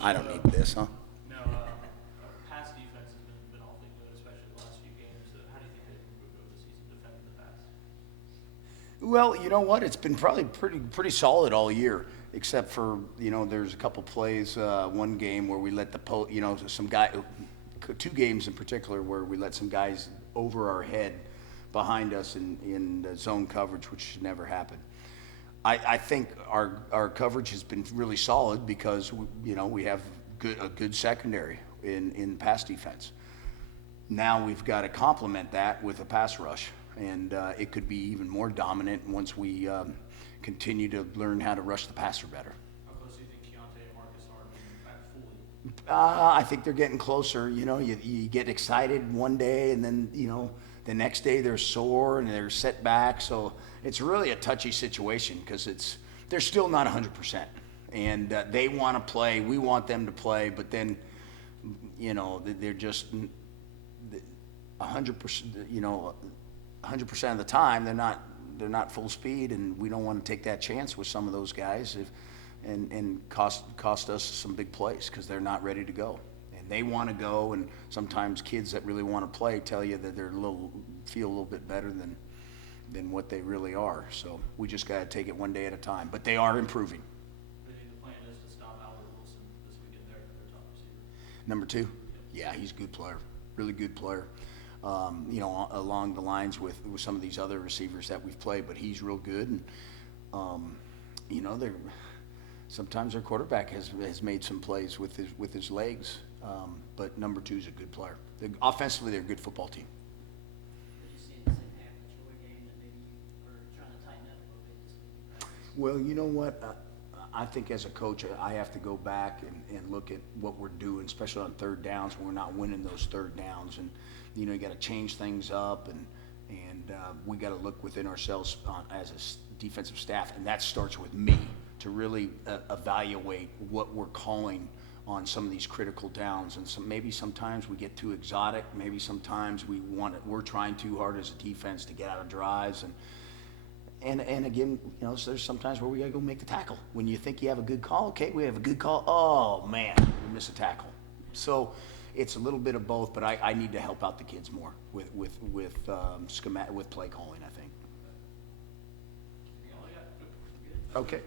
I don't need this, huh? No, pass defense has been awfully good, especially the last few games. How do you think they've improved over the season defending the pass? Well, you know what? It's been probably pretty solid all year, except for there's a couple plays, one game where we let some guy, two games in particular where we let some guys over our head behind us in the zone coverage, which should never happen. I think our coverage has been really solid because we have a good secondary in pass defense. Now we've got to complement that with a pass rush, and it could be even more dominant once we continue to learn how to rush the passer better. How close do you think Keontae and Marcus are being back fully? I think they're getting closer. You get excited one day, and then the next day they're sore and they're set back. So it's really a touchy situation because they're still not 100%, and they want to play. We want them to play, but then they're just 100%. 100% of the time they're not full speed, and we don't want to take that chance with some of those guys and cost us some big plays because they're not ready to go. And they want to go, and sometimes kids that really want to play tell you that they're feel a little bit better than what they really are. So we just got to take it one day at a time. But they are improving. I think the plan is to stop Albert Wilson this weekend, their top receiver. Number two, yeah, he's a good player, really good player. Along the lines with some of these other receivers that we've played, but he's real good. And they're sometimes their quarterback has made some plays with his legs. But number two is a good player. Offensively, they're a good football team. Did you see in the second half of the Troy game that maybe you were trying to tighten up a little bit this week in practice? Well, you know what? I think as a coach, I have to go back and look at what we're doing, especially on third downs when we're not winning those third downs. And you got to change things up, and we got to look within ourselves as a defensive staff, and that starts with me to really evaluate what we're calling on some of these critical downs. And maybe sometimes we get too exotic. Maybe sometimes we're trying too hard as a defense to get out of drives. And again, so there's sometimes where we gotta go make the tackle. When you think you have a good call, okay, we have a good call. Oh man, we miss a tackle. So it's a little bit of both, but I need to help out the kids more with play calling, I think. You know, yeah, good. Okay.